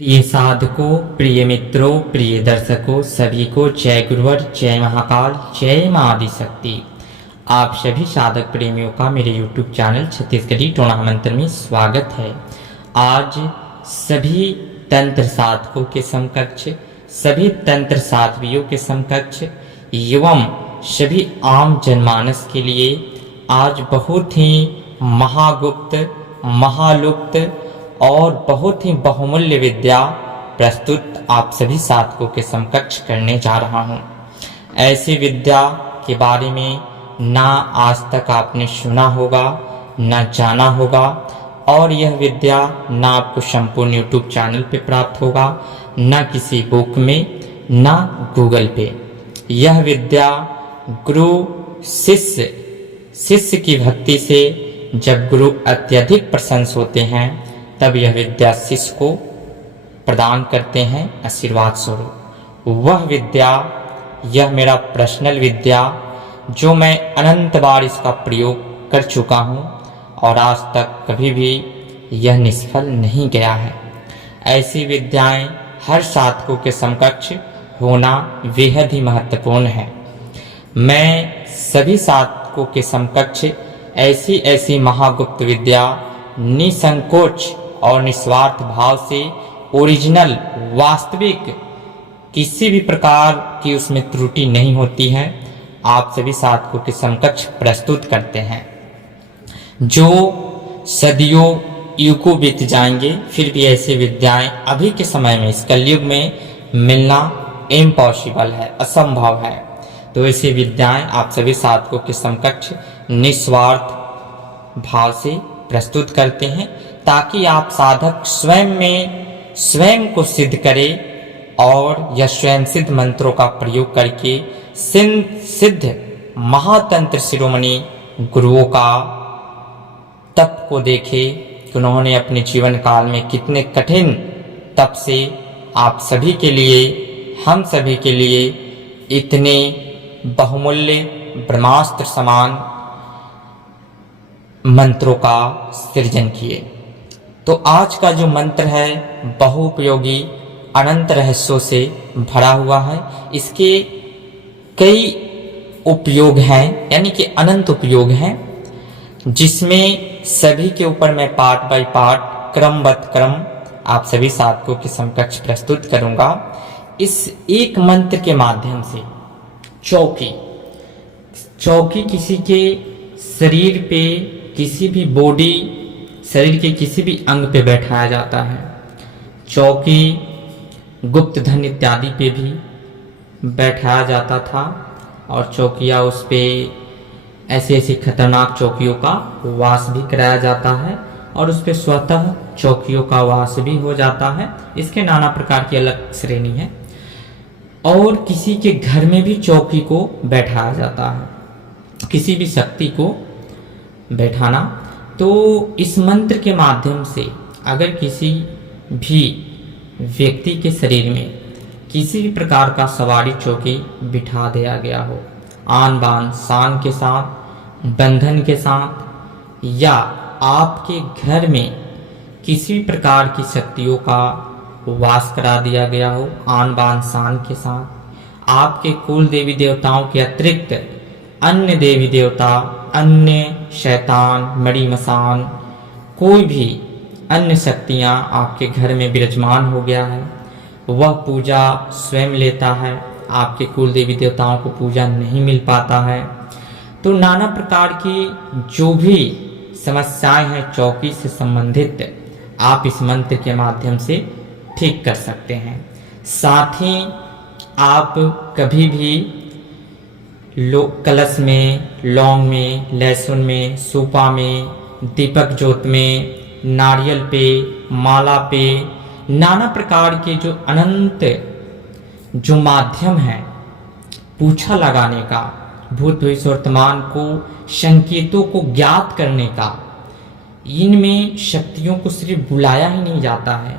प्रिय साधकों, प्रिय मित्रों, प्रिय दर्शकों, सभी को जय गुरुवर, जय महाकाल, जय मां आदिशक्ति। आप सभी साधक प्रेमियों का मेरे YouTube चैनल छत्तीसगढ़ी टोना मंत्र में स्वागत है। आज सभी तंत्र साधकों के समकक्ष, सभी तंत्र साध्वियों के समकक्ष एवं सभी आम जनमानस के लिए आज बहुत ही महागुप्त, महालुप्त और बहुत ही बहुमूल्य विद्या प्रस्तुत आप सभी साधकों के समकक्ष करने जा रहा हूं। ऐसी विद्या के बारे में ना आज तक आपने सुना होगा, ना जाना होगा, और यह विद्या ना आपको संपूर्ण YouTube चैनल पे प्राप्त होगा, ना किसी बुक में, ना गूगल पे। यह विद्या गुरु शिष्य की भक्ति से जब गुरु अत्यधिक प्रसन्न होते हैं तब यह विद्या शिष्य को प्रदान करते हैं आशीर्वाद स्वरूप। वह विद्या, यह मेरा पर्सनल विद्या जो मैं अनंत बार इसका प्रयोग कर चुका हूँ और आज तक कभी भी यह निष्फल नहीं गया है। ऐसी विद्याएं हर साधकों के समकक्ष होना बेहद ही महत्वपूर्ण है। मैं सभी साधकों के समकक्ष ऐसी महागुप्त विद्या निसंकोच और निस्वार्थ भाव से ओरिजिनल, वास्तविक, किसी भी प्रकार की उसमें त्रुटि नहीं होती है, आप सभी साधकों के समकक्ष प्रस्तुत करते हैं। जो सदियों युगों बीत जाएंगे फिर भी ऐसी विद्याएं अभी के समय में इस कलयुग में मिलना इम्पॉसिबल है, असंभव है। तो ऐसी विद्याएं आप सभी साधकों के समकक्ष निस्वार्थ भाव से प्रस्तुत करते हैं ताकि आप साधक स्वयं को सिद्ध करें और यह स्वयं सिद्ध मंत्रों का प्रयोग करके सिद्ध महातंत्र शिरोमणि गुरुओं का तप को देखे कि उन्होंने अपने जीवन काल में कितने कठिन तप से आप सभी के लिए, हम सभी के लिए इतने बहुमूल्य ब्रह्मास्त्र समान मंत्रों का सृजन किए। तो आज का जो मंत्र है बहुउपयोगी, अनंत रहस्यों से भरा हुआ है। इसके कई उपयोग हैं, यानी कि अनंत उपयोग हैं, जिसमें सभी के ऊपर मैं पार्ट बाय पार्ट, क्रमबद्ध क्रम आप सभी साधकों के समकक्ष प्रस्तुत करूंगा। इस एक मंत्र के माध्यम से चौकी किसी के शरीर पे, किसी भी बॉडी, शरीर के किसी भी अंग पे बैठाया जाता है। चौकी गुप्त धन इत्यादि पे भी बैठाया जाता था और चौकिया उस पे ऐसी खतरनाक चौकियों का वास भी कराया जाता है और उस पे स्वतः चौकियों का वास भी हो जाता है। इसके नाना प्रकार की अलग श्रेणी है। और किसी के घर में भी चौकी को बैठाया जाता है, किसी भी शक्ति को बैठाना। तो इस मंत्र के माध्यम से अगर किसी भी व्यक्ति के शरीर में किसी भी प्रकार का सवारी चौकी बिठा दिया गया हो, आन बान शान के साथ, बंधन के साथ, या आपके घर में किसी भी प्रकार की शक्तियों का वास करा दिया गया हो आन बान शान के साथ, आपके कुल देवी देवताओं के अतिरिक्त अन्य देवी देवता, अन्य शैतान, मड़ी मसान, कोई भी अन्य शक्तियाँ आपके घर में विराजमान हो गया है, वह पूजा स्वयं लेता है, आपके कुल देवी देवताओं को पूजा नहीं मिल पाता है। तो नाना प्रकार की जो भी समस्याएं हैं चौकी से संबंधित, आप इस मंत्र के माध्यम से ठीक कर सकते हैं। साथ ही आप कभी भी कलश में, लौंग में, लहसुन में, सूपा में, दीपक ज्योत में, नारियल पे, माला पे, नाना प्रकार के जो अनंत जो माध्यम है पूछा लगाने का, भूत भविष्य वर्तमान को, संकेतों को ज्ञात करने का, इनमें शक्तियों को सिर्फ बुलाया ही नहीं जाता है,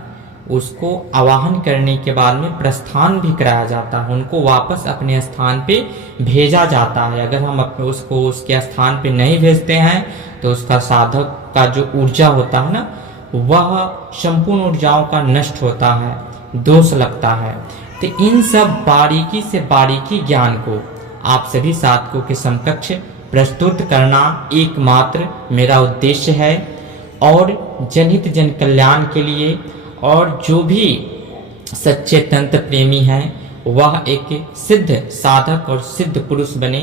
उसको आवाहन करने के बाद में प्रस्थान भी कराया जाता है, उनको वापस अपने स्थान पे भेजा जाता है। अगर हम उसको उसके स्थान पे नहीं भेजते हैं तो उसका साधक का जो ऊर्जा होता है ना, वह संपूर्ण ऊर्जाओं का नष्ट होता है, दोष लगता है। तो इन सब बारीकी से बारीकी ज्ञान को आप सभी साधकों के समकक्ष प्रस्तुत करना एकमात्र मेरा उद्देश्य है। और जनहित जन कल्याण के लिए, और जो भी सच्चे तंत्र प्रेमी हैं वह एक सिद्ध साधक और सिद्ध पुरुष बने,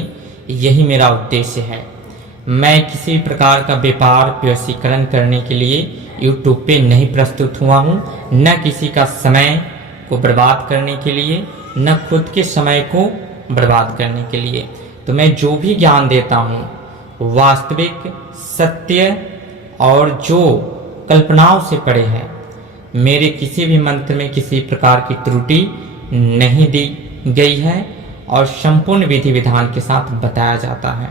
यही मेरा उद्देश्य है। मैं किसी भी प्रकार का व्यापार व्यवसायीकरण करने के लिए यूट्यूब पे नहीं प्रस्तुत हुआ हूँ, न किसी का समय को बर्बाद करने के लिए, न खुद के समय को बर्बाद करने के लिए। तो मैं जो भी ज्ञान देता हूँ वास्तविक, सत्य और जो कल्पनाओं से परे है। मेरे किसी भी मंत्र में किसी प्रकार की त्रुटि नहीं दी गई है और संपूर्ण विधि विधान के साथ बताया जाता है।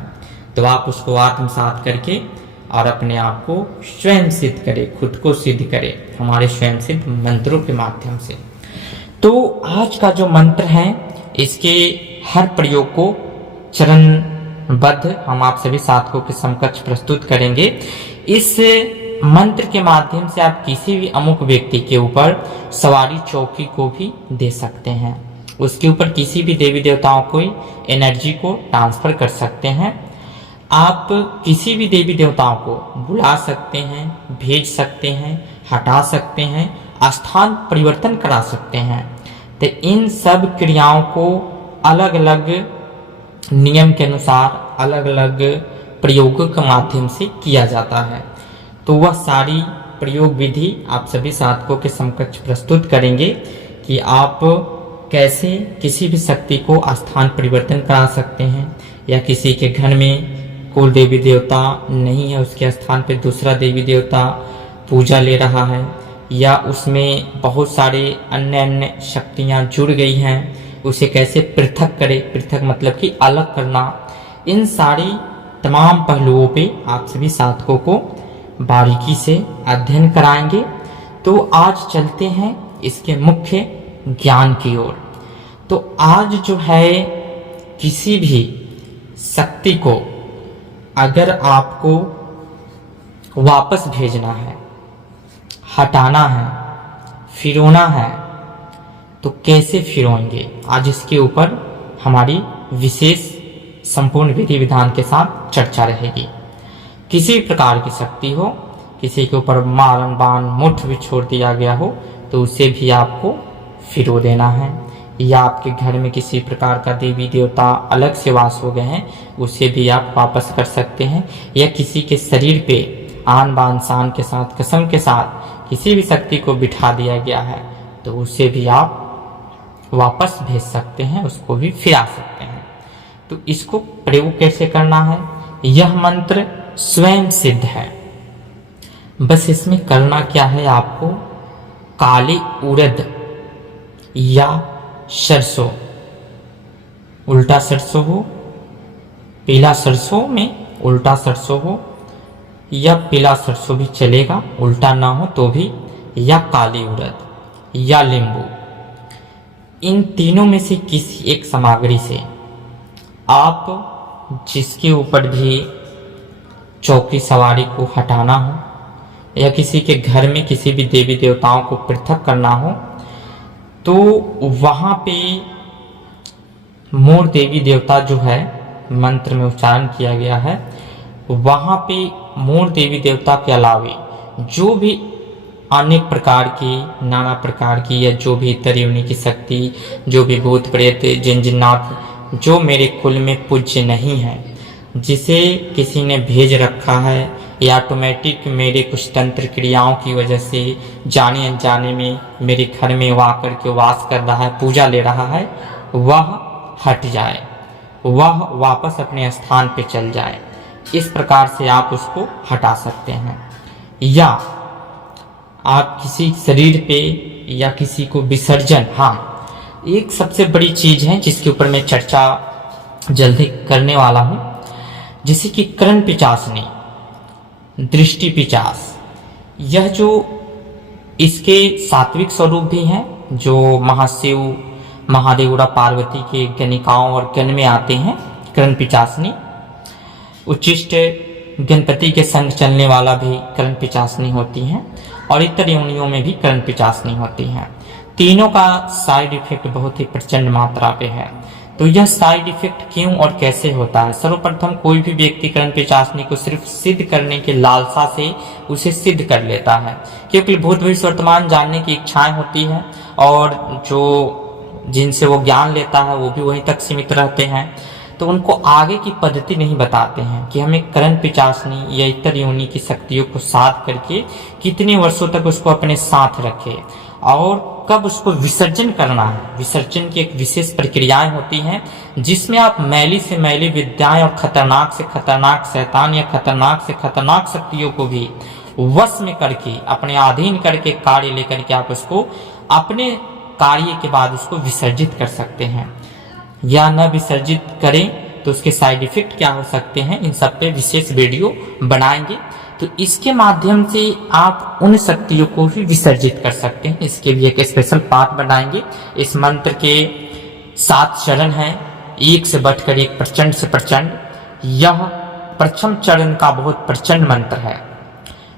तो आप उसको आत्मसात करके और अपने आप को स्वयं सिद्ध करें, खुद को सिद्ध करें हमारे स्वयं सिद्ध मंत्रों के माध्यम से। तो आज का जो मंत्र है इसके हर प्रयोग को चरणबद्ध हम आप सभी साधकों के समकक्ष प्रस्तुत करेंगे। इस मंत्र के माध्यम से आप किसी भी अमुक व्यक्ति के ऊपर सवारी चौकी को भी दे सकते हैं, उसके ऊपर किसी भी देवी देवताओं को एनर्जी को ट्रांसफर कर सकते हैं। आप किसी भी देवी देवताओं को बुला सकते हैं, भेज सकते हैं, हटा सकते हैं, स्थान परिवर्तन करा सकते हैं। तो इन सब क्रियाओं को अलग अलग नियम के अनुसार अलग अलग प्रयोगों के माध्यम से किया जाता है। तो वह सारी प्रयोग विधि आप सभी साधकों के समकक्ष प्रस्तुत करेंगे कि आप कैसे किसी भी शक्ति को स्थान परिवर्तन करा सकते हैं, या किसी के घर में कोई देवी देवता नहीं है उसके स्थान पर दूसरा देवी देवता पूजा ले रहा है, या उसमें बहुत सारे अन्य अन्य शक्तियाँ जुड़ गई हैं, उसे कैसे पृथक करे, पृथक मतलब कि अलग करना। इन सारी तमाम पहलुओं पे आप सभी साधकों को बारीकी से अध्ययन कराएंगे। तो आज चलते हैं इसके मुख्य ज्ञान की ओर। तो आज जो है किसी भी शक्ति को अगर आपको वापस भेजना है, हटाना है, फिरौना है, तो कैसे फिरोएंगे, आज इसके ऊपर हमारी विशेष संपूर्ण विधि विधान के साथ चर्चा रहेगी। किसी प्रकार की शक्ति हो, किसी के ऊपर मारन बाण मुठ भी छोड़ दिया गया हो तो उसे भी आपको फिरो देना है, या आपके घर में किसी प्रकार का देवी देवता अलग से वास हो गए हैं उसे भी आप वापस कर सकते हैं, या किसी के शरीर पे आन बान शान के साथ कसम के साथ किसी भी शक्ति को बिठा दिया गया है तो उसे भी आप वापस भेज सकते हैं, उसको भी फिरा सकते हैं। तो इसको प्रयोग कैसे करना है, यह मंत्र स्वयं सिद्ध है। बस इसमें करना क्या है, आपको काली उड़द या सरसों, उल्टा सरसों हो, पीला सरसों में उल्टा सरसों हो, या पीला सरसों भी चलेगा, उल्टा ना हो तो भी, या काली उड़द या नींबू, इन तीनों में से किसी एक सामग्री से आप जिसके ऊपर भी चौकी सवारी को हटाना हो, या किसी के घर में किसी भी देवी देवताओं को पृथक करना हो, तो वहाँ पे मोर देवी देवता जो है मंत्र में उच्चारण किया गया है, वहाँ पे मोर देवी देवता के अलावे जो भी अनेक प्रकार की नाना प्रकार की या जो भी तरीवनी की शक्ति, जो भी भूत प्रेत जिन जिन्नात जो मेरे कुल में पूज्य नहीं है, जिसे किसी ने भेज रखा है या ऑटोमेटिक मेरे कुछ तंत्र क्रियाओं की वजह से जाने अनजाने में मेरे घर में वो आकर के वास कर रहा है, पूजा ले रहा है, वह हट जाए, वह वापस अपने स्थान पे चल जाए। इस प्रकार से आप उसको हटा सकते हैं। या आप किसी शरीर पे या किसी को विसर्जन, हाँ एक सबसे बड़ी चीज है जिसके ऊपर मैं चर्चा जल्दी करने वाला हूँ, जैसे कि करण पिचासनी, दृष्टि पिचास, यह जो इसके सात्विक स्वरूप भी हैं, जो महाशिव महादेवरा पार्वती के गणिकाओं और गण में आते हैं। करण पिचासनी उच्चिष्ट गणपति के संग चलने वाला भी करण पिचासनी होती हैं, और इतर योनियों में भी करण पिचासनी होती है। तीनों का साइड इफेक्ट बहुत ही प्रचंड मात्रा पे है। तो यह साइड इफेक्ट क्यों और कैसे होता है? सर्वप्रथम कोई भी व्यक्ति करण पिचासनी को सिर्फ सिद्ध करने के लालसा से उसे सिद्ध कर लेता है, क्योंकि भूत भविष्य वर्तमान जानने की इच्छाएं होती है और जो जिनसे वो ज्ञान लेता है वो भी वहीं तक सीमित रहते हैं। तो उनको आगे की पद्धति नहीं बताते हैं कि हमें करण पिचासनी या इतर योनि की शक्तियों को साध करके कितने वर्षों तक उसको अपने साथ रखे और कब उसको विसर्जन करना है। विसर्जन की एक विशेष प्रक्रियाएं होती हैं जिसमें आप मैली से मैली विद्याएं और खतरनाक से खतरनाक शैतान या खतरनाक से खतरनाक शक्तियों को भी वश में करके अपने अधीन करके कार्य लेकर के आप उसको अपने कार्य के बाद उसको विसर्जित कर सकते हैं। या न विसर्जित करें तो उसके साइड इफेक्ट क्या हो सकते हैं, इन सब पे विशेष वीडियो बनाएंगे। तो इसके माध्यम से आप उन शक्तियों को भी विसर्जित कर सकते हैं, इसके लिए एक स्पेशल पार्ट बनाएंगे। इस मंत्र के 7 चरण हैं, एक से बढ़कर एक प्रचंड से प्रचंड। यह प्रथम चरण का बहुत प्रचंड मंत्र है,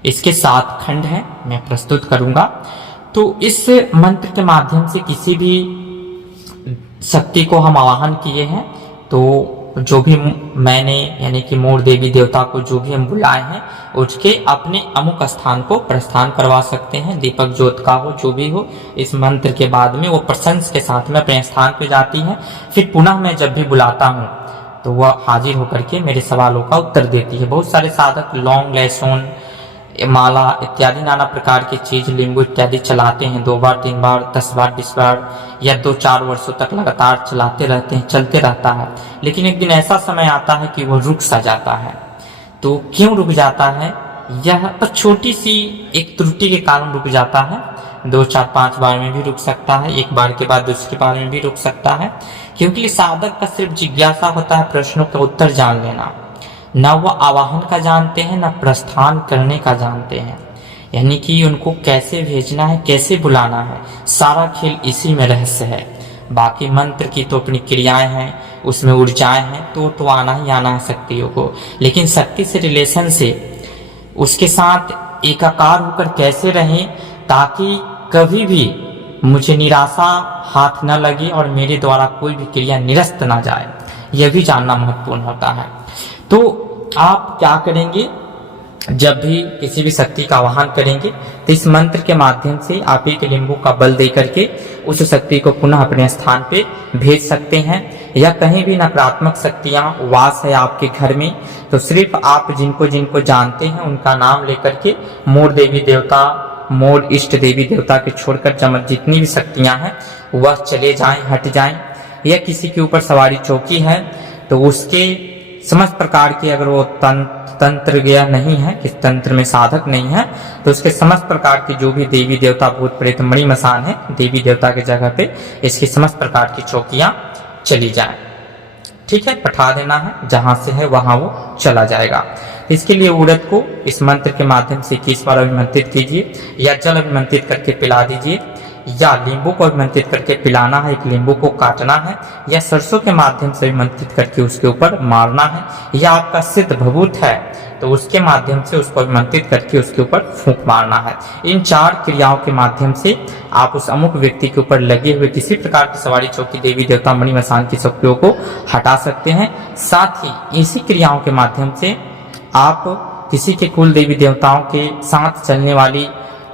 इसके 7 खंड हैं, मैं प्रस्तुत करूंगा। तो इस मंत्र के माध्यम से किसी भी शक्ति को हम आवाहन किए हैं तो जो भी मैंने यानी कि मूल देवी देवता को जो भी हम बुलाए हैं उसके अपने अमुक स्थान को प्रस्थान करवा सकते हैं। दीपक ज्योत का हो जो भी हो, इस मंत्र के बाद में वो प्रशंस के साथ में अपने स्थान पे जाती है। फिर पुनः मैं जब भी बुलाता हूँ तो वह हाजिर होकर के मेरे सवालों का उत्तर देती है। बहुत सारे साधक लौंग, लहसुन, माला इत्यादि नाना प्रकार की चीज, लींबू इत्यादि चलाते हैं 2 बार 3 बार 10 बार 20 बार या 2-4 वर्षों तक लगातार चलाते रहते हैं, चलते रहता है। लेकिन एक दिन ऐसा समय आता है कि वह रुक सा जाता है। तो क्यों रुक जाता है? यह तो छोटी सी एक त्रुटि के कारण रुक जाता है। 2-4-5 बार में भी रुक सकता है, एक बार के बाद दूसरी बार में भी रुक सकता है, क्योंकि साधक का सिर्फ जिज्ञासा होता है प्रश्नों का उत्तर जान लेना। न वह आवाहन का जानते हैं, न प्रस्थान करने का जानते हैं, यानी कि उनको कैसे भेजना है, कैसे बुलाना है, सारा खेल इसी में रहस्य है। बाकी मंत्र की तो अपनी क्रियाएं हैं, उसमें ऊर्जाएं हैं, तो आना ही आना है शक्तियों को। लेकिन शक्ति से रिलेशन से उसके साथ एकाकार होकर कैसे रहें ताकि कभी भी मुझे निराशा हाथ न लगे और मेरे द्वारा कोई भी क्रिया निरस्त ना जाए, यह भी जानना महत्वपूर्ण होता है। तो आप क्या करेंगे, जब भी किसी भी शक्ति का आवाहन करेंगे तो इस मंत्र के माध्यम से आप एक लींबू का बल दे करके उस शक्ति को पुनः अपने स्थान पे भेज सकते हैं। या कहीं भी नकारात्मक शक्तियां वास है आपके घर में तो सिर्फ आप जिनको जिनको जानते हैं उनका नाम लेकर के मूल देवी देवता, मूल इष्ट देवी देवता के छोड़कर जितनी भी शक्तियां हैं वह चले जाएं, हट जाएं। या किसी के ऊपर सवारी चौकी है तो उसके समस्त प्रकार की, अगर वो तंत्र गया नहीं है, किस तंत्र में साधक नहीं है, तो उसके समस्त प्रकार की जो भी देवी देवता भूत प्रेत मणि मसान है देवी देवता के जगह पे इसकी समस्त प्रकार की चौकियां चली जाएं। ठीक है, पठा देना है, जहां से है वहां वो चला जाएगा। इसके लिए उड़द को इस मंत्र के माध्यम से 21 बार अभिमंत्रित कीजिए या जल अभिमंत्रित करके पिला दीजिए, या नींबू को अभिमंत्रित करके पिलाना है, एक नींबू को काटना है, या सरसों के माध्यम से अभिमंत्रित करके उसके ऊपर मारना है, या आपका सिद्ध भभूत है तो उसके माध्यम से उसको अभिमंत्रित करके उसके ऊपर फूंक मारना है। इन 4 क्रियाओं के माध्यम से आप उस अमुक व्यक्ति के ऊपर लगे हुए किसी प्रकार की सवारी चौकी देवी देवता मणि मसान की शक्तियों को हटा सकते हैं। साथ ही इसी क्रियाओं के माध्यम से आप किसी के कुल देवी देवताओं के साथ चलने वाली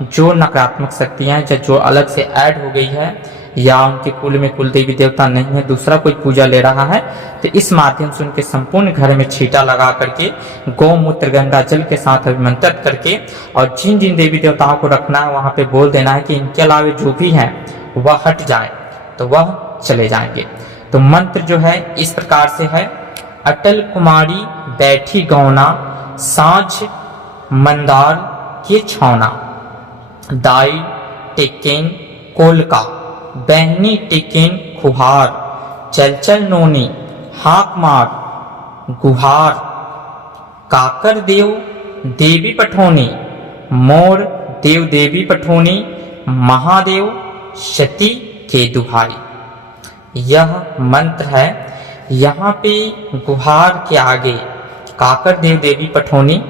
जो नकारात्मक शक्तियां हैं जो अलग से ऐड हो गई है या उनके कुल में कुल देवी देवता नहीं है, दूसरा कोई पूजा ले रहा है, तो इस माध्यम से उनके संपूर्ण घर में छींटा लगा करके गौमूत्र गंगा जल के साथ अभिमंत्रित करके और जिन जिन देवी देवताओं को रखना है वहां पे बोल देना है कि इनके अलावे जो भी हैं वह हट जाए, तो वह चले जाएंगे। तो मंत्र जो है इस प्रकार से है, अटल कुमारी बैठी गौना, साँझ मंदार के छौना, दाई टेकेन कोलका, बहनी टेकेन खुहार, चल चल नोनी हाक मार गुहार, काकर देव देवी पठोनी, मोर देव देवी पठोनी, महादेव सती के दुहाई। यह मंत्र है। यहाँ पे गुहार के आगे काकर देव देवी पठोनी,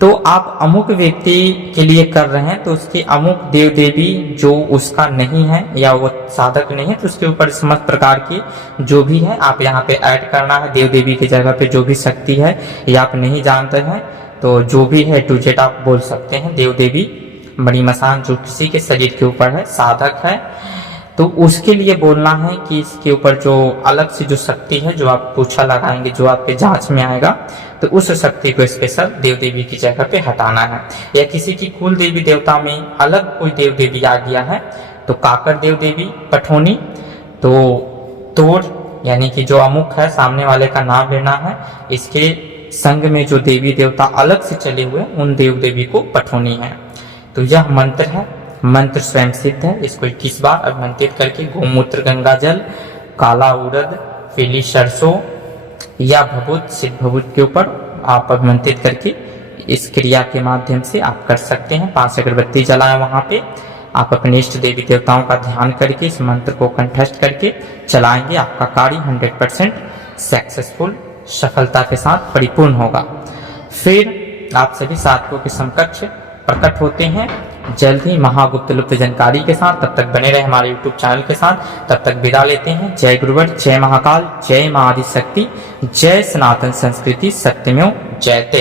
तो आप अमुक व्यक्ति के लिए कर रहे हैं तो उसके अमुक देव देवी जो उसका नहीं है या वो साधक नहीं है तो उसके ऊपर समस्त प्रकार की जो भी है आप यहाँ पे ऐड करना है। देव देवी की जगह पे जो भी शक्ति है या आप नहीं जानते हैं तो जो भी है टू जेड आप बोल सकते हैं। देव देवी मणिमसान जो किसी के शरीर के ऊपर है, साधक है, तो उसके लिए बोलना है कि इसके ऊपर जो अलग से जो शक्ति है जो आप पूछा लगाएंगे, जो आपके जांच में आएगा, तो उस शक्ति को स्पेशल देव देवी की जगह पे हटाना है। या किसी की कुल देवी देवता में अलग कोई देव देवी आ गया है तो काकर देव देवी पठोनी, तो तोड़ यानी कि जो अमुक है सामने वाले का नाम लेना है, इसके संग में जो देवी देवता अलग से चले हुए उन देव देवी को पठोनी है। तो यह मंत्र है, मंत्र स्वयं सिद्ध है। इसको 21 बार अभिमंत्रित करके गोमूत्र गंगा जल, काला उड़द, पीली सरसों या भभूत, सिद्ध भभूत के ऊपर आप अभिमंत्रित करके इस क्रिया के माध्यम से आप कर सकते हैं। 5 अगरबत्ती जलाएं, वहां पे आप अपने इष्ट देवी देवताओं का ध्यान करके इस मंत्र को कंठस्थ करके चलाएंगे। आपका कार्य 100% सक्सेसफुल, सफलता के साथ परिपूर्ण होगा। फिर आप सभी साधकों के समकक्ष प्रकट होते हैं जल्द ही महागुप्त लुप्त जानकारी के साथ। तब तक बने रहे हमारे YouTube चैनल के साथ। तब तक विदा लेते हैं। जय गुरुवर, जय महाकाल, जय मां आदिशक्ति, जय सनातन संस्कृति, सत्यमेव जयते।